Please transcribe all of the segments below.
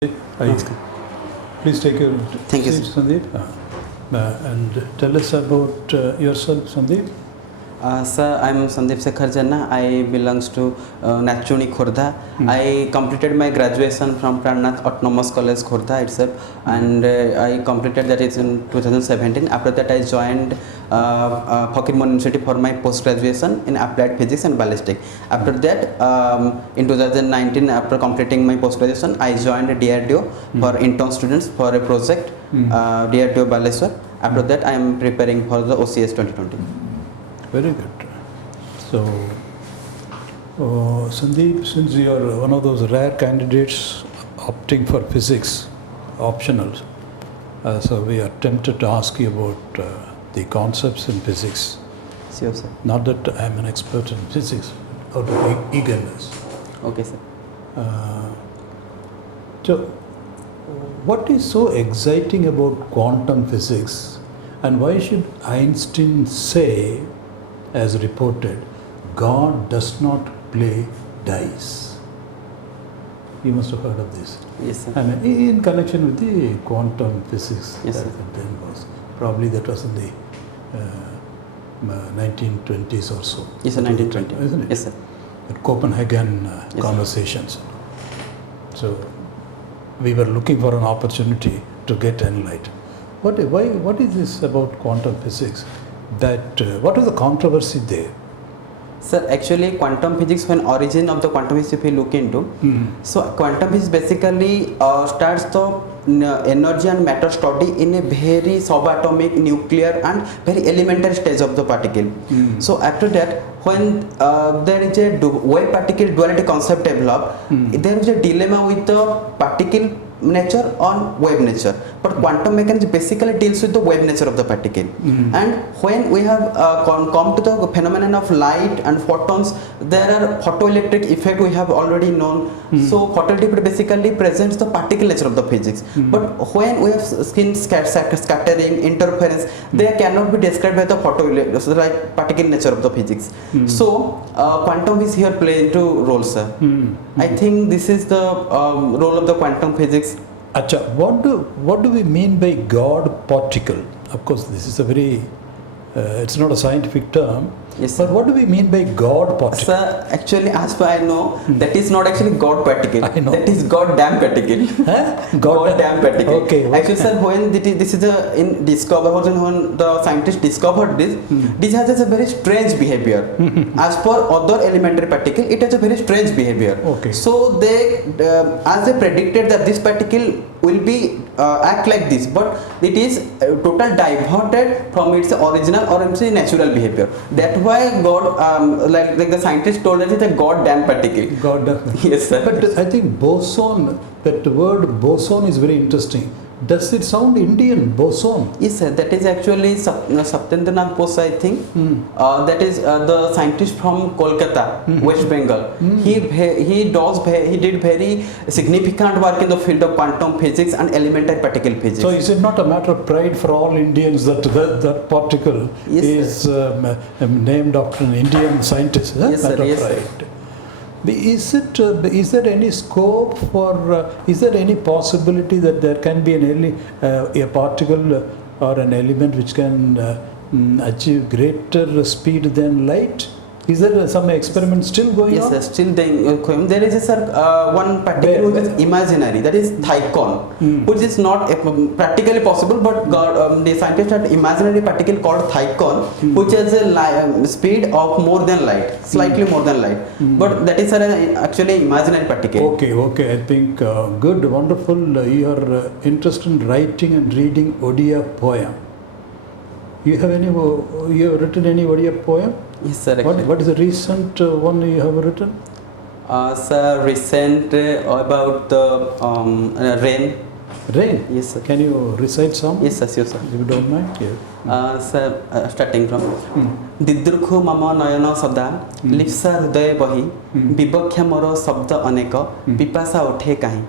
Please take your Thank you, seat, sir. Sandeep. And tell us about yourself, Sandeep. Sir, I'm SANDIP SEKHAR JENA. I belongs to Nachuni, Khordha. I completed my graduation from Pranath Autonomous College, Khordha itself, and I completed that is in 2017. After that, I joined Fakirmon University for my post-graduation in applied physics and ballistics. After that, in 2019, after completing my post-graduation, I joined DRDO for intern students for a project, DRDO Baleswar. After that, I am preparing for the OCS 2020. Very good. So, Sandeep, since you are one of those rare candidates opting for physics, optional, so we are tempted to ask you about the concepts in physics. Sure, sir. Not that I am an expert in physics, out of eagerness. Okay, sir. So, what is so exciting about quantum physics, and why should Einstein say, as reported, God does not play dice? You must have heard of this. Yes, sir. I mean, in connection with the quantum physics. Yes, sir. That then was probably that was in the 1920s or so. Yes, sir, 1920. Isn't it? Yes, sir. The Copenhagen Yes, conversations. So we were looking for an opportunity to get enlightened. What is this about quantum physics? That what was the controversy there? Sir, actually, quantum physics, when origin of the quantum physics, if you look into, so quantum physics basically starts the energy and matter study in a very subatomic, nuclear, and very elementary stage of the particle. So after that, when there is a wave particle duality concept developed, there is a dilemma with the particle nature on wave nature, but quantum mechanics basically deals with the wave nature of the particle. And when we have come to the phenomenon of light and photons, there are photoelectric effect we have already known. So photoelectric basically presents the particle nature of the physics, but when we have skin scattering, interference, they cannot be described by the photoelectric, so like particle nature of the physics. So quantum is here play into role, sir. I think this is the role of the quantum physics. Acha, what do we mean by God particle? Of course, this is a very it's not a scientific term. Yes, but sir. what do we mean by God particle? Sir, actually, as far I know, that is not actually God particle. I know. That is goddamn particle. Huh? Goddamn particle. Okay. Actually, sir, when this is in discover, when the scientists discovered this, this has a very strange behavior. As per other elementary particle, it has a very strange behavior. Okay. So they, as they predicted that this particle will be act like this, but it is total diverted from its original or natural behavior. That's why God, like the scientist told us, it's a goddamn particle. God. Yes, sir. But I think boson, that word boson is very interesting. Does it sound Indian, boson? Yes, sir. That is actually Satyendranath Bose, I think. That is the scientist from Kolkata, West Bengal. He did very significant work in the field of quantum physics and elementary particle physics. So is it not a matter of pride for all Indians that that particle Yes, is named after an Indian scientist? Yes, sir. Yes, pride. sir. Is there any scope for, is there any possibility that there can be a particle or an element which can achieve greater speed than light? Is there some experiment still going on? Yes, sir. Still going. There is one particle which is imaginary, that is Thicon, which is not practically possible, but the scientists had imaginary particle called Thicon, which has a speed of more than light, slightly more than light. But that is actually imaginary particle. Okay. I think good, wonderful. You are interested in writing and reading Odia poem. You have written any Odia poem? Yes, sir. What is the recent one you have written? Sir, recent about the rain. Rain? Yes, sir. Can you recite some? Yes, sir. Sure, sir. If you don't mind. Yeah. Sir, starting from Didrukhu mama nayana sada lipsa hृदय बही विवक्षा मोर शब्द अनेक पिपासा उठे काहीं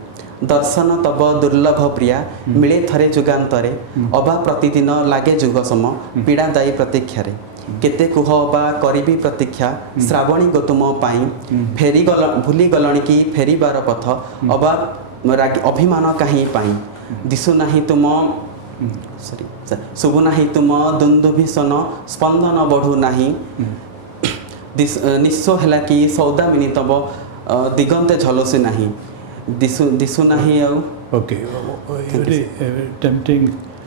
दर्शन तब दुर्लभ प्रिया मिले थरे जुगान्तरे अभा प्रतिदिन लागे जुग सम पीड़ादायी प्रतीक्षारे केते कुह बा करिबी प्रतीक्षा श्रावणी गौतम पाई फेरी भूली गलणी की फेरिबार पथ अभा अभिमान कहीं पाई दिशु नहीं तुम सॉरी सर शुभ नहीं तुम दुंदुभिषण स्पंदन बढ़ू नहीं निस्व है कि सौदामिनी तब दिगंते झलसी नहीं दिशु नहीं आउ Okay, very tempting,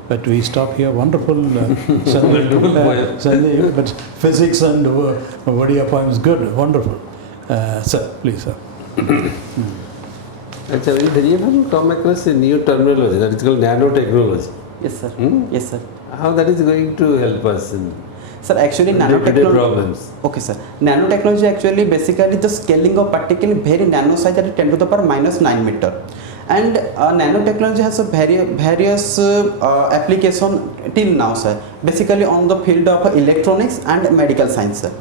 but we stop here. Wonderful, Sandeep, but physics and Odia poem is good, wonderful. Sir, please, sir. Actually, we very often come across a new terminology that is called nanotechnology. yes sir yes sir How that is going to help us in sir actually day-to-day nanotechnology problems? okay sir nanotechnology actually basically the scaling of particle very nano size at 10 to the power minus 9 meter and nanotechnology has a various application till now sir basically on the field of electronics and medical science sir.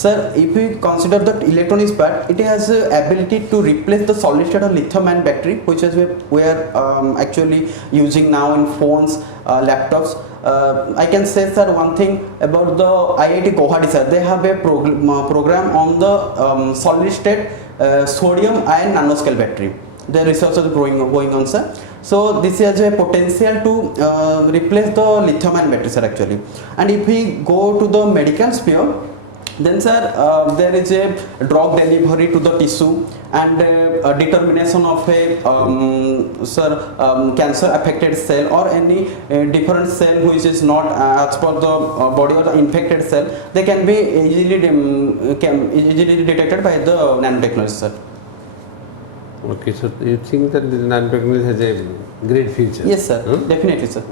Sir, if we consider the electronics part, it has ability to replace the solid state of lithium-ion battery, which is we are actually using now in phones, laptops. I can say, sir, one thing about the IIT Guwahati, sir. They have a program on the solid state sodium-ion nanoscale battery. The research is going on, sir. So this has a potential to replace the lithium-ion battery, sir, actually. And if we go to the medical sphere, then sir there is a drug delivery to the tissue and determination of a cancer affected cell or any different cell which is not as per the body or the infected cell, they can be easily detected by the nanotechnology, sir. Okay, so you think that the nanotechnology has a great future? Yes sir, definitely sir.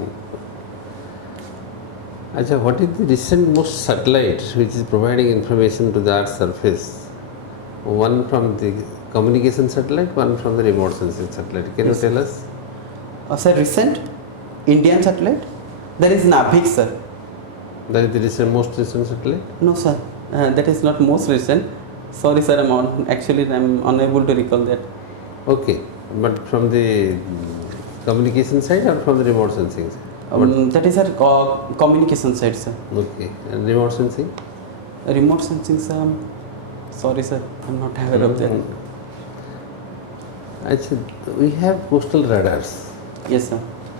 Achha, what is the recent most satellite which is providing information to the Earth's surface? One from the communication satellite, one from the remote sensing satellite. Can Yes. you tell us? Sir, recent Indian satellite? There is Navik, sir. That is the recent, most recent satellite? No, sir. That is not most recent. Sorry, sir. I'm unable to recall that. Okay, but from the communication side or from the remote sensing side? That is our communication side, sir. Okay, and remote sensing? Remote sensing, sir. Sorry, sir. I'm not aware of that. Achha, we have coastal radars. Yes, sir.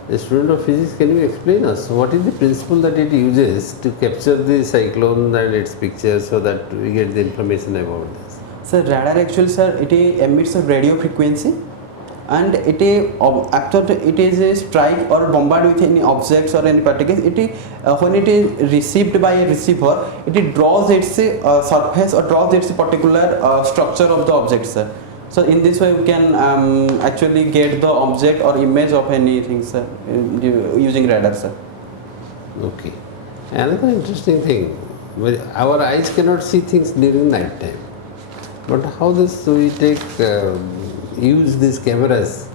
A student of physics, can you explain us what is the principle that it uses to capture the cyclone and its pictures so that we get the information about this? Sir, radar actually, sir, it emits a radio frequency. And it after it is a strike or bombarded with any objects or any particles, when it is received by a receiver, it draws its surface or draws its particular structure of the object, sir. So in this way we can actually get the object or image of anything, sir, using radar, sir. Okay. Another interesting thing, our eyes cannot see things during night time. But how this we take use these cameras,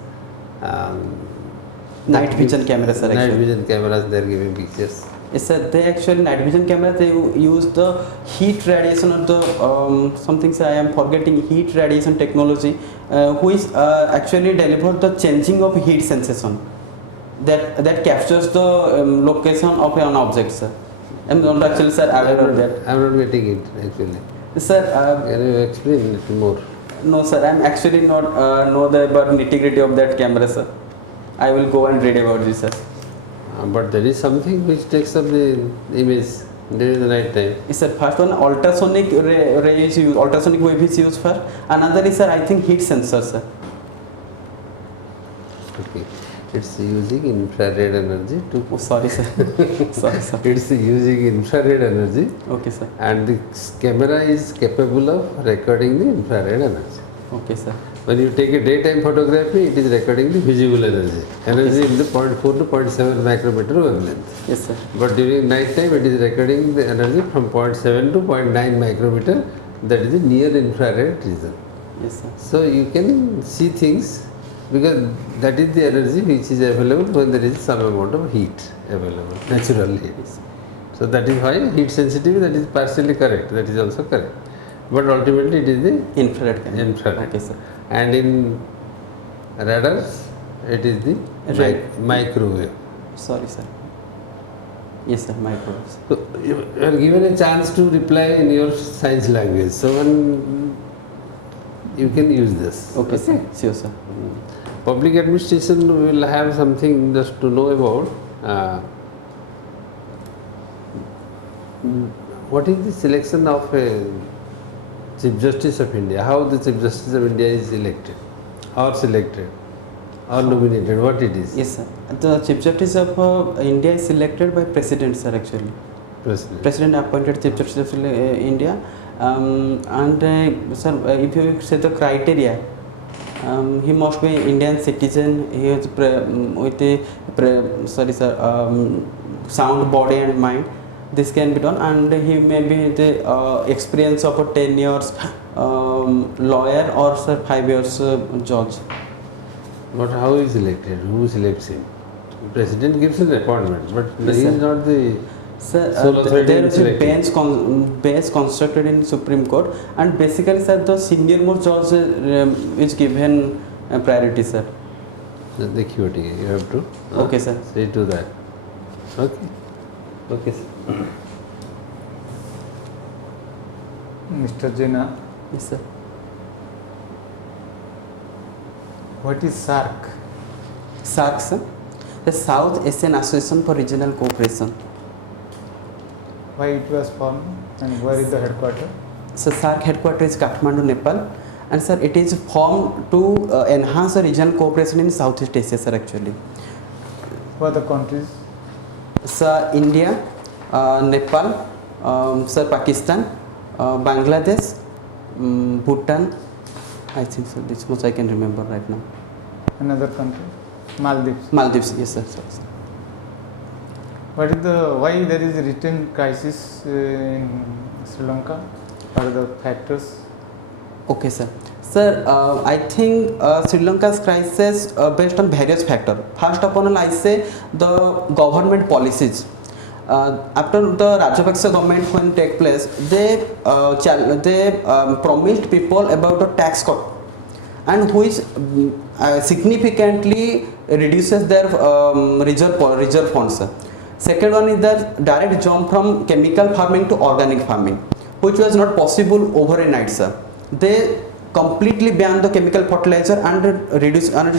Night vision cameras, sir. night Actually. vision cameras, they are giving pictures. Yes, sir. They actually night vision cameras. They use the heat radiation or the something. Say I am forgetting heat radiation technology, which actually deliver the changing of heat sensation. That captures the location of an object, sir. I'm not actually, sir, aware of that. I am not getting it actually. Sir, Can you explain a little more? no, sir. I'm actually not know the about nitty-gritty of that camera, sir. I will go and read about this, sir. But there is something which takes up the image during the night time. Yes, sir. First one, ultrasonic ray is used. Ultrasonic wave is used first. Another is, sir, I think heat sensor, sir. Okay. It's using infrared energy to. Oh, sorry, sir. Sorry, sir. It's using infrared energy, Okay, sir. and the camera is capable of recording the infrared energy. Okay, sir. When you take a daytime photography, it is recording the visible energy. Energy in the 0.4 to 0.7 micrometer wavelength. Yes, sir. But during night time, it is recording the energy from 0.7 to 0.9 micrometer. That is the near infrared region. Yes, sir. So you can see things because that is the energy which is available when there is some amount of heat available, natural heat. So that is why heat sensitivity, that is partially correct, that is also correct. But ultimately it is the Infrared camera. infrared. Okay, sir. And in radars, it is the microwave. Sorry, sir. Yes, sir. Microwaves. So you are given a chance to reply in your science language. So when you can use this. Okay, sir. Sure, sir. public administration will have something just to know about. What is the selection of a Chief Justice of India? How the Chief Justice of India is elected, or selected, or nominated? What it is? Yes, sir. The Chief Justice of India is selected by President, sir. Actually, President appointed Chief Justice of India, sir, if you say the criteria, he must be Indian citizen. He is with a sound body and mind. This can be done, and he may be the experience of a 10 years lawyer or sir 5 years judge. But how is elected? Who selects him? The President gives an appointment, but Yes, he sir. is not the Sir, sole authority there in is a selecting. bench constructed in Supreme Court, and basically, sir, the senior most judge is given priority, sir. You have to Okay, sir. say to that. Okay. Okay, sir. Mr. JENA, Yes, sir. what is SARC? SARC, sir, the South Asian Association for Regional Cooperation. Why it was formed and where is the headquarters? So SARC headquarters is Kathmandu, Nepal, and sir, it is formed to enhance the regional cooperation in Southeast Asia, sir. Actually, Who are the countries? sir, India, Nepal, sir, Pakistan, Bangladesh, Bhutan. I think so. This much I can remember right now. Another country? Maldives. Maldives, yes, sir. What is the why there is a written crisis in Sri Lanka? What are the factors? Okay, sir. Sir, I think Sri Lanka's crisis based on various factors. First of all, I say the government policies. After the Rajapaksa government when take place, they promised people about the tax cut, and which significantly reduces their reserve funds. Second one is the direct jump from chemical farming to organic farming, which was not possible overnight, sir. They completely ban the chemical fertilizer and reduce and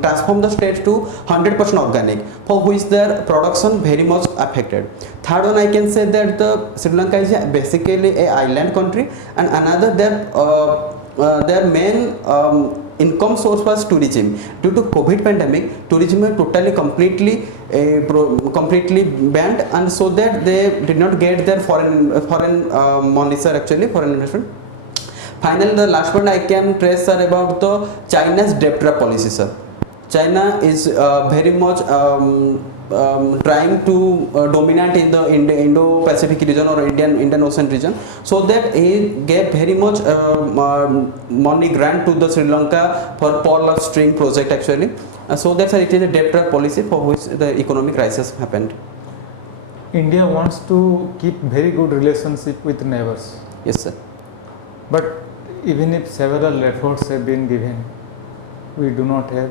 transform the state to 100% organic, for which their production very much affected. Third one, I can say that the Sri Lanka is basically a island country, and another their main income source was tourism. Due to COVID pandemic, tourism was totally completely banned, and so that they did not get their foreign money, sir, actually foreign investment. Finally, the last point I can trace, sir, about the China's debt trap policy, sir. China is very much trying to dominate in the Indo-Pacific region or Indian Ocean region, so that he gave very much money grant to the Sri Lanka for Pearl of String project, actually. So that's it is a debt trap policy for which the economic crisis happened. India wants to keep very good relationship with neighbors. Yes, sir. But even if several efforts have been given, we do not have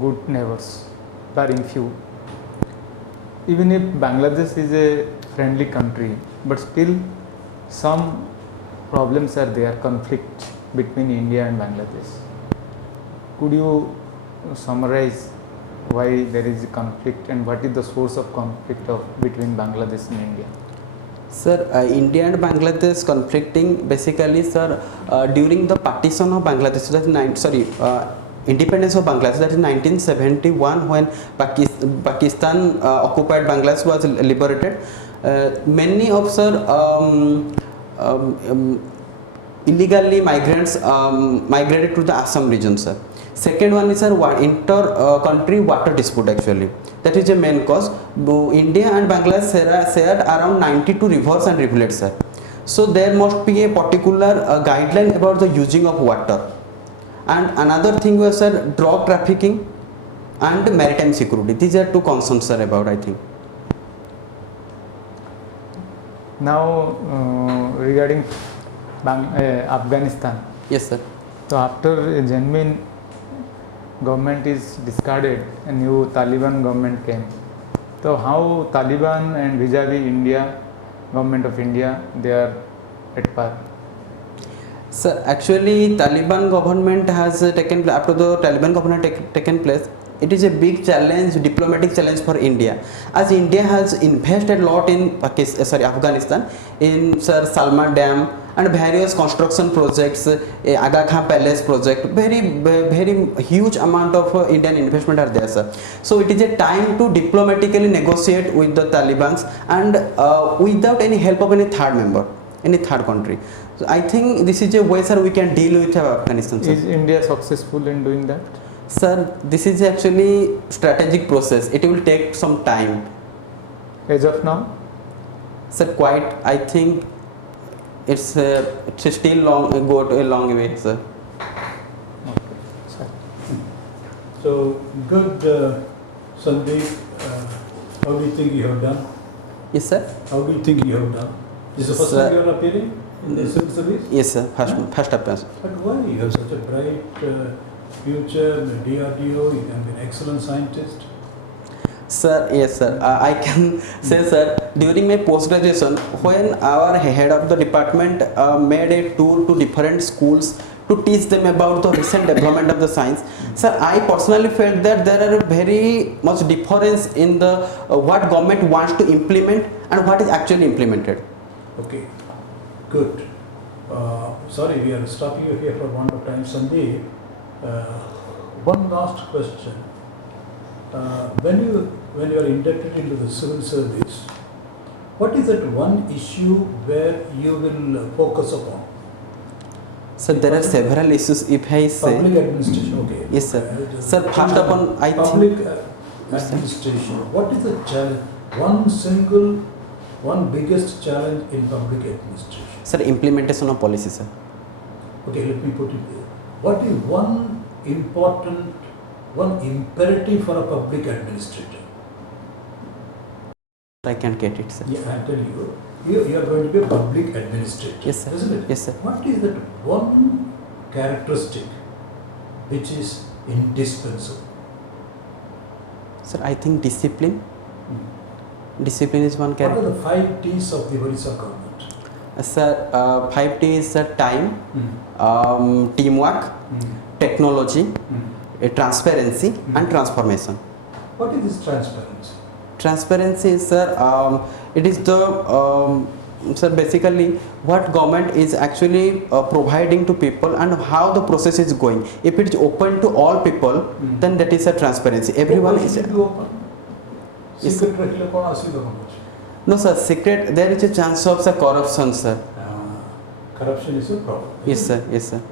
good neighbors, barring few. Even if Bangladesh is a friendly country, but still some problems are there, conflict between India and Bangladesh. Could you summarize why there is a conflict and what is the source of conflict between Bangladesh and India? Sir, India and Bangladesh conflicting basically, sir, during the partition of Bangladesh, independence of Bangladesh, that is 1971, when Pakistan occupied Bangladesh was liberated. Many of, sir, illegally migrants migrated to the Assam region, sir. Second one is, sir, inter-country water dispute, actually. That is a main cause. India and Bangladesh shared around 92 rivers and rivulets, sir. So there must be a particular guideline about the using of water. And another thing was, sir, drug trafficking and maritime security. These are two concerns, sir, about, I think. Now, regarding Afghanistan. Yes, sir. So after a genuine government is discarded, a new Taliban government came. So how Taliban and vis-a-vis India, government of India, they are at par? Sir, actually, Taliban government has taken after the Taliban government taken place. It is a big challenge, diplomatic challenge for India, as India has invested a lot in Afghanistan, in Sir Salma Dam and various construction projects, Aga Khan Palace project. Very huge amount of Indian investment are there, sir. So it is a time to diplomatically negotiate with the Taliban and without any help of any third member, any third country. So I think this is a way, sir, we can deal with Afghanistan, sir. Is India successful in doing that? Sir, this is actually strategic process. It will take some time. As of now? Sir, quite. I think it's still go to a long way, sir. Sir. So, good, Sandeep. How do you think you have done? Yes, sir. How do you think you have done? This is the first Sir. time you are appearing in the civil service? Yes, sir. First appearance. But why? You have such a bright future in the DRDO, you can be an excellent scientist. Sir, yes, sir. I can say, sir, during my post-graduation, when our head of the department made a tour to different schools to teach them about the recent development of the science, sir, I personally felt that there are very much difference in the what government wants to implement and what is actually implemented. Okay, good. Sorry, we are stopping you here for one more time, Sandeep. One last question. When you are inducted into the civil service, what is that one issue where you will focus upon? So there are several issues. If I say Public administration, okay. Yes, sir. Sir, first of all, I public think administration. What is the challenge? One biggest challenge in public administration. sir, implementation of policy, sir. Okay, let me put it there. What is one imperative for a public administrator? I can't get it, sir. Yeah, I tell you, you are going to be a public administrator. Yes, sir. Isn't it? Yes, sir. What is that one characteristic which is indispensable? Sir, I think discipline. Discipline is one What are character. the 5 T's of the Odisha government? Sir, 5 T is time, teamwork, technology, transparency, and transformation. What is this transparency? Transparency is, sir, it is the sir, basically what government is actually providing to people and how the process is going. If it is open to all people, then that is a transparency. Everyone Why is. should it be open? Yes. Secret rahile kaun asli government? No, sir. Secret. There is a chance of corruption, sir. Corruption is a problem. Yes, isn't sir. Yes, sir. it?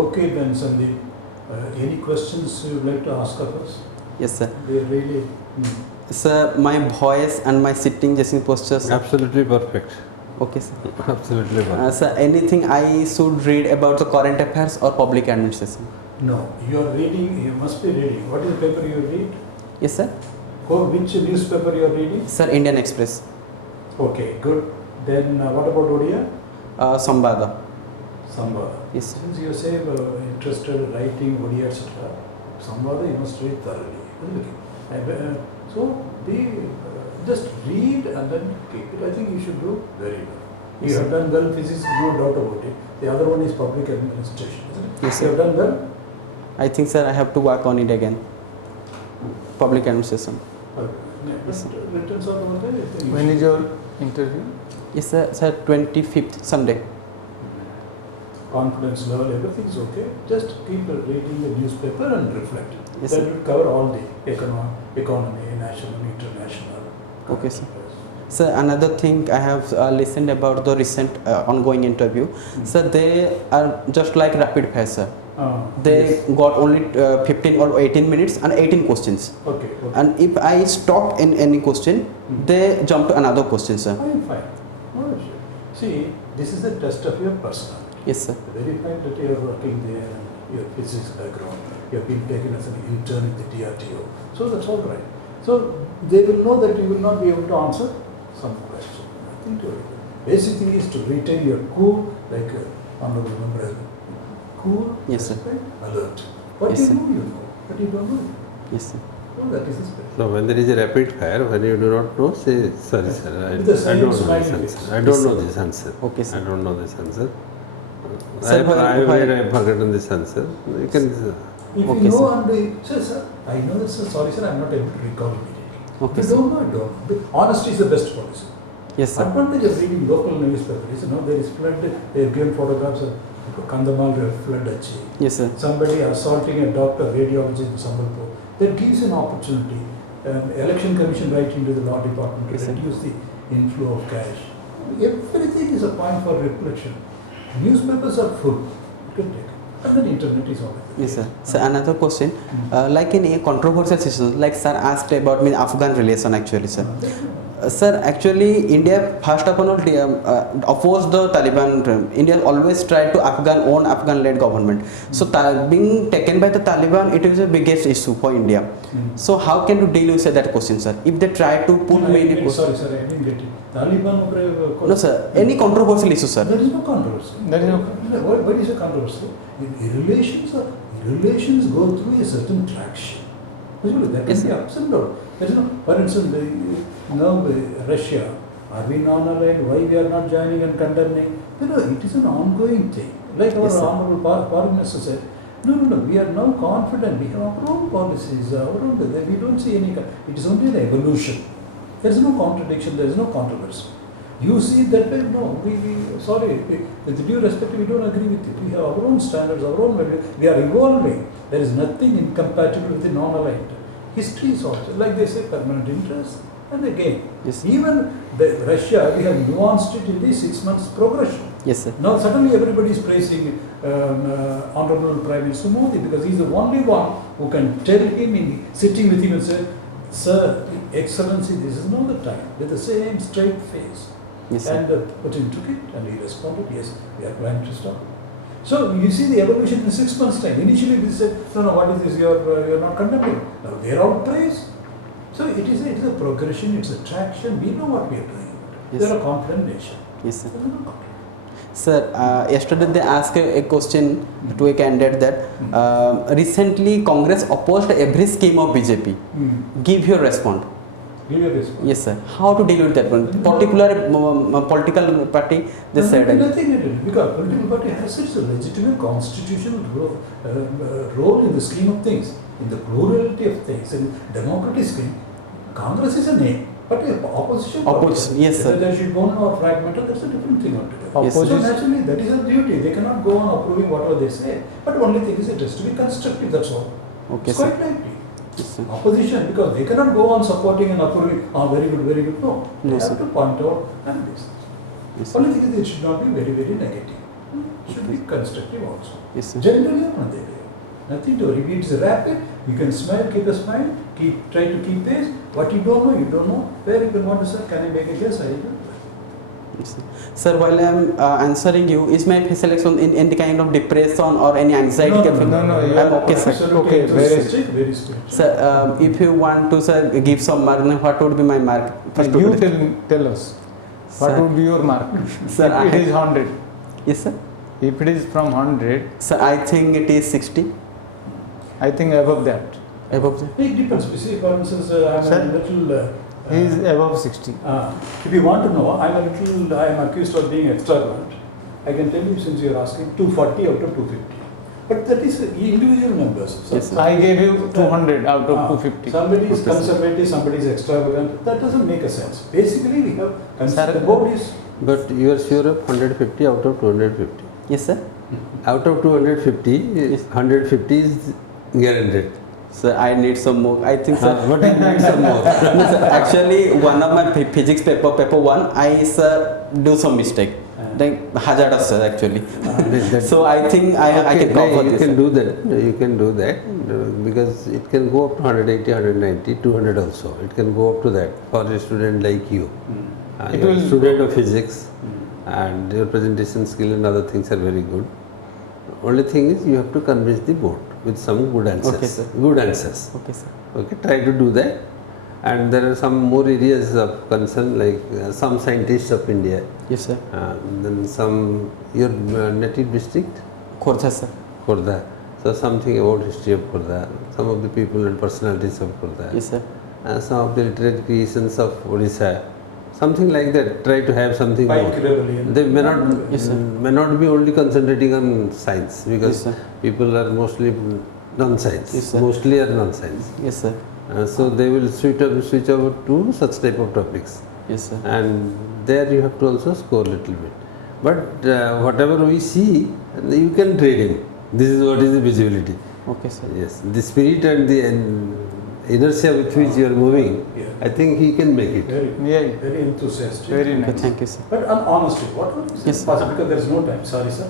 Okay then, Sandeep. Any questions you would like to ask of us? Yes, sir. They are really. Sir, my voice and my sitting dressing posture, sir. Absolutely perfect. Okay, sir. Absolutely perfect. Sir, anything I should read about the current affairs or public administration? No, you are reading, you must be reading. What is the paper you read? Yes, sir. Which newspaper you are reading? Sir, Indian Express. Okay, good. Then what about Odia? Sambada. Sambada. Yes, sir. Since you say interested in writing Odia, etc., Sambada you must read thoroughly. Isn't it? So just read and then keep it. I think you should do very well. You have done well physics, no doubt about it. The other one is public administration, isn't it? Yes, You sir. have done well? I think, sir, I have to work on it again. Public administration. Yes, returns are over there. I think you When should- is your interview? Yes, sir. Sir, 25th Sunday. Confidence level, everything is okay. Just keep reading the newspaper and reflect. Yes, That sir. will cover all the economy, national, international. Okay, sir. Sir, another thing I have listened about the recent ongoing interview. Sir, they are just like rapid fire, sir. They got only 15 or 18 minutes and 18 questions. Okay. And if I stop in any question, they jump to another question, sir. Fine, fine. No issue. See, this is a test of your personality. Yes, sir. The very fact that you are working there and your physics background, you have been taken as an intern in the DRDO. So that's all right. So they will know that you will not be able to answer some question. Nothing to it. Basic thing is to retain your cool, like honorable member has been. Cool, Yes, sir. respect, alert. What Yes, you sir. know, you know. What you don't know. Yes, sir. So that is the spirit. So when there is a rapid fire, when you do not know, say, sorry sir, With the I same don't know smiley this face. answer. I don't Yes, know sir. this answer. Okay, sir. I don't know this answer. Sir, I've forgotten this answer. You can. If Okay, you know sir. and sir, I know this, sir, sorry sir, I am not able to recall immediately. Okay, If sir. you don't know, I don't know. Honesty is the best policy. Yes, sir. Advantage of reading local newspapers, there is flood, they have given photographs of Kandamal flood achi. Yes, sir. Somebody assaulting a doctor, radiologist in Sambalpur. That gives an opportunity. Election Commission writing to the law department to Yes, sir. reduce the inflow of cash. Everything is a point for reflection. Newspapers are full. You can take it. And then internet is all. Yes, sir. So another question, like in a controversial situation, like sir asked about Afghan relation actually, sir. Sir, actually, India first of all opposed the Taliban. India always tried to own Afghan-led government. So being taken by the Taliban, it is the biggest issue for India. So how can you deal with that question, sir? If they try to put many. Sorry, sir, I didn't get it. Taliban. No, sir. Any controversial issue, sir? There is no controversy. There is no. What is a controversy? Relations go through a certain traction. There Yes, can be sir. ups and downs. For instance, Russia, are we non-aligned? Why we are not joining and condemning? It is an ongoing thing. Like our Yes, sir. Honorable Foreign Minister said, no, we are now confident. We have our own policies. We don't see any. It is only an evolution. There is no contradiction. There is no controversy. You see that way? No. Sorry. With due respect, we don't agree with it. We have our own standards, our own values. We are evolving. There is nothing incompatible with the non-aligned. History is also, like they say, permanent interest. And again, Yes. even Russia, we have nuanced it in the 6 months progression. Yes, sir. Now suddenly everybody is praising Honorable Prime Minister Modi because he is the only one who can tell him, sitting with him and say, Sir, Excellency, this is not the time, with the same straight face. Yes, sir. And Putin took it and he responded, yes, we are planning to stop. So you see the evolution in 6 months' time. Initially we said, no, what is this, you are not condemning. Now they are all praised. So it is a progression, it's a traction, we know what we are doing. Yes, They are sir. a confident nation. Yes, sir. There is no conflict. Sir, yesterday they asked a question to a candidate that recently Congress opposed every scheme of BJP. Give your response. Give your response. Yes, sir. How to deal with that one? Particular political party, they said. Nothing it is, because political party has such a legitimate constitutional role in the scheme of things, in the plurality of things, in democratic scheme. Congress is a name, but the opposition. Opposition, yes, sir. Whether they should go on or fragmented, that's a different thing altogether. Yes, So sir. naturally, that is a duty. They cannot go on approving whatever they say. But only thing is, it has to be constructive. That's all. Okay, It's sir. quite likely. Yes, sir. Opposition, because they cannot go on supporting and approving. Very good, very good. No, they No, have sir. to point out and this. Yes, sir. Only thing is, it should not be very, very negative. It should be constructive also. Yes, sir. Generally, nothing to worry. It's rapid. You can smile, keep a smile, try to keep pace. What you don't know, you don't know. Where you can want to say, can I make a guess? I don't know. Yes, sir. Sir, while I am answering you, is my facial expression in any kind of depression or any anxiety? No, you I'm are okay, sir. Absolutely Okay, very- enthusiastic, very spiritual. Sir, if you want to, sir, give some mark, then what would be my mark? First You to- tell us. What Sir. would be your mark? Sir, If it I- is 100. Yes, sir. If it is from 100, Sir, I think it is 60. I think above that. Above. It depends. You see, for instance, I'm Sir? a little. He is above 60. If you want to know, I am accused of being extravagant. I can tell you, since you are asking, 240 out of 250. But that is individual numbers. Yes, sir. I gave you 200 out of 250. Somebody is Okay, sir. conservative, somebody is extravagant. That doesn't make a sense. Basically, we have Sir, the board is. But you are sure of 150 out of 250. Yes, sir. Out of 250, 150 is guaranteed. Sir, I need some more. I think, sir. What is need some more? No, sir, actually, one of my physics paper 1, I, sir, do some mistake. Like hazardous, sir, actually. So I think I can cover you this. can sir. do that. You can do that because it can go up to 180, 190, 200 also. It can go up to that for a student like you. It You are a will- student of physics and your presentation skill and other things are very good. Only thing is you have to convince the board with some good answers. Okay, sir. Good answers. Okay, sir. Okay, try to do that. And there are some more areas of concern like some scientists of India, Yes, sir. then some your native district, Khordha, sir. Khordha. So something about history of Khordha, some of the people and personalities of Khordha, Yes, sir. some of the literary creations of Odisha, something like that. Try to have something Pike more. rebellion. They may not Yes, sir. may not be only concentrating on science, Yes, because sir. people are mostly non-science. Yes, sir. Mostly are non-science. Yes, sir. So they will switch over to such type of topics, Yes, sir. and there you have to also score little bit. But whatever we see, you can trade him. This is what is the visibility. Okay, sir. Yes, the spirit and the inertia with which you are moving, Yeah. I think he can make it. Yeah. Very enthusiastic. Very Okay, nice. thank you, sir. But honestly, what would you say? Yes, sir. Because there is no time. Sorry, sir.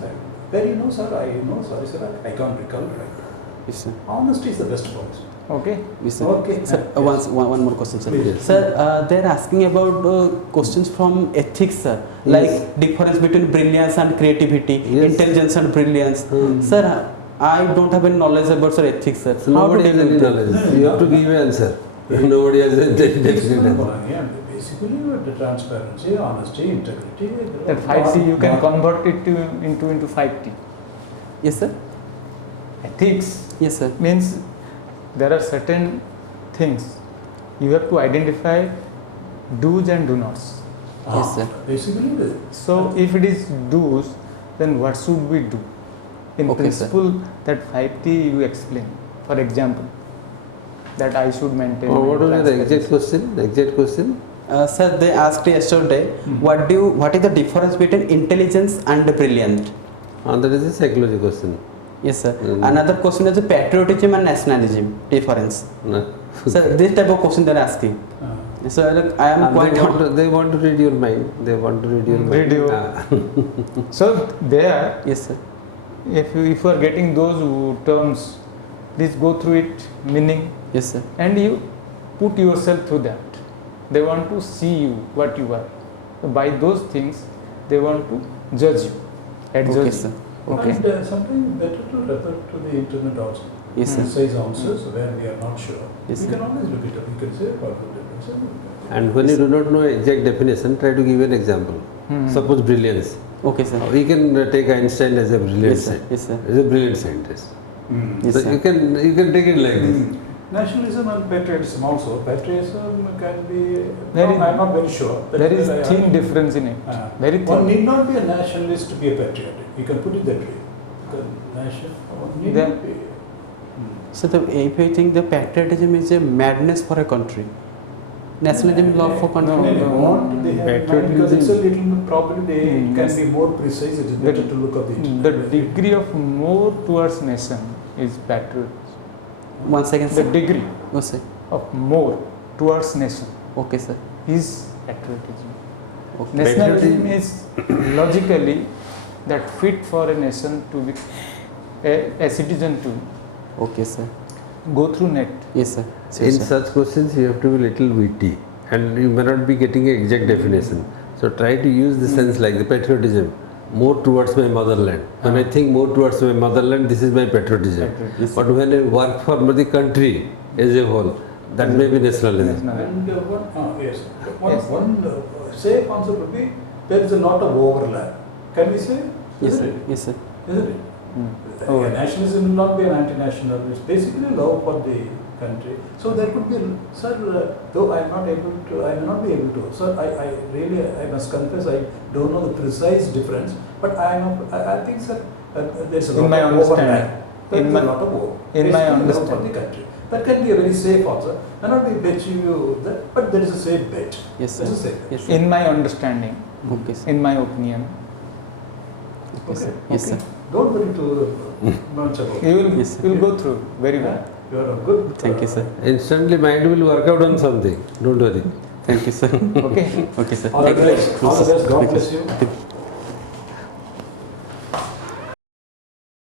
Very no, sir. I know. Sorry, sir. I can't recall right now. Yes, sir. Honesty is the best policy. Okay. Yes, sir. Okay. Sir, Yes. one more question, sir. Please. Sir, they're asking about questions from ethics, sir. Yes. Like difference between brilliance and creativity, Yes. intelligence and brilliance. Hmm. Sir, I don't have any knowledge about sir ethics, sir. So nobody has any knowledge. You have to give an answer. Nobody has a definite answer. Yeah, basically, the transparency, honesty, integrity. That 5T you can convert it into 5T. Yes, sir. Ethics Yes, sir. means there are certain things you have to identify do's and do nots. Yes, sir. Basically, So if it is do's, then what should we do? In Okay, sir. principle, that 5T you explain. For example, that I should maintain. Oh, my what was the transparency. exact question? The exact question? Sir, they asked yesterday, what is the difference between intelligence and brilliant? That is a psychology question. Yes, sir. Mm. Another question is patriotism and nationalism difference. No. Sir, this type of question they're asking. So I am quite. They want to read your mind. They want to read your mind. Read your- Ah. So there, Yes, sir. if you are getting those terms, please go through it, meaning, Yes, sir. and you put yourself through that. They want to see you what you are. So by those things, they want to judge you, adjudge Okay, you. sir. Okay. And sometimes better to refer to the internet also. Yes, sir. Precise answers where we are not sure. Yes, we sir. can always look it up. You can say what the difference is. And when you do not know exact definition, try to give an example. Hmm. Suppose brilliance. Okay, sir. We can take Einstein as a brilliant Yes, sir. scientist. Yes, sir. As a brilliant scientist. Yes, So sir. you can take it like this. Nationalism and patriotism also. Patriotism can be. Very- I am not very sure. There is I- thin difference in it. Very One thin. need not be a nationalist to be a patriot. You can put it that way. The nation. One need Then- not be. So if you think the patriotism is a madness for a country, nationalism is love for country. No, they want. They have in mind because it's a little bit probably they Mm, can yes. be more precise. It is better to look up the internet. The degree of more towards nation is patriotism. One second, The sir. degree No, sir. of more towards nation Okay, sir. is patriotism. Okay. Nationalism is logically that fit for a nation to be a citizen to Okay, sir. go through net. Yes, sir. Sure, In sir. such questions, you have to be little witty, and you may not be getting an exact definition. So try to use the sense like the patriotism, more towards my motherland. When I think more towards my motherland, this is my patriotism. Yes, But when I work for the country as a whole, that may be nationalism. And yes, Yes. one safe answer would be there is a lot of overlap. Can we say? Yes, Isn't sir. it? Yes, sir. Isn't it? Oh. Nationalism will not be an anti-national. It's basically love for the country. So there could be, sir. Though I am not able to, I may not be able to. Sir, I really, I must confess, I don't know the precise difference. But I think, sir, there's a In lot my of understanding. overlap. There's In a my- lot of overlap. in my Basically, love for understanding. the country. That can be a very safe answer. May not be bet you that, but there is a safe bet. Yes, sir. There's a safe bet. Yes, sir. In my understanding, Okay, sir. in my opinion, Okay, sir. Yes, sir. Don't worry too much about it. you will Yes, sir. you will go through very well. You are a good. Thank you, sir. Instantly, mind will work out on something. Don't worry. Thank you, sir. Okay. Okay, sir. All the Thank you. best. All the best. God Thank you. bless you.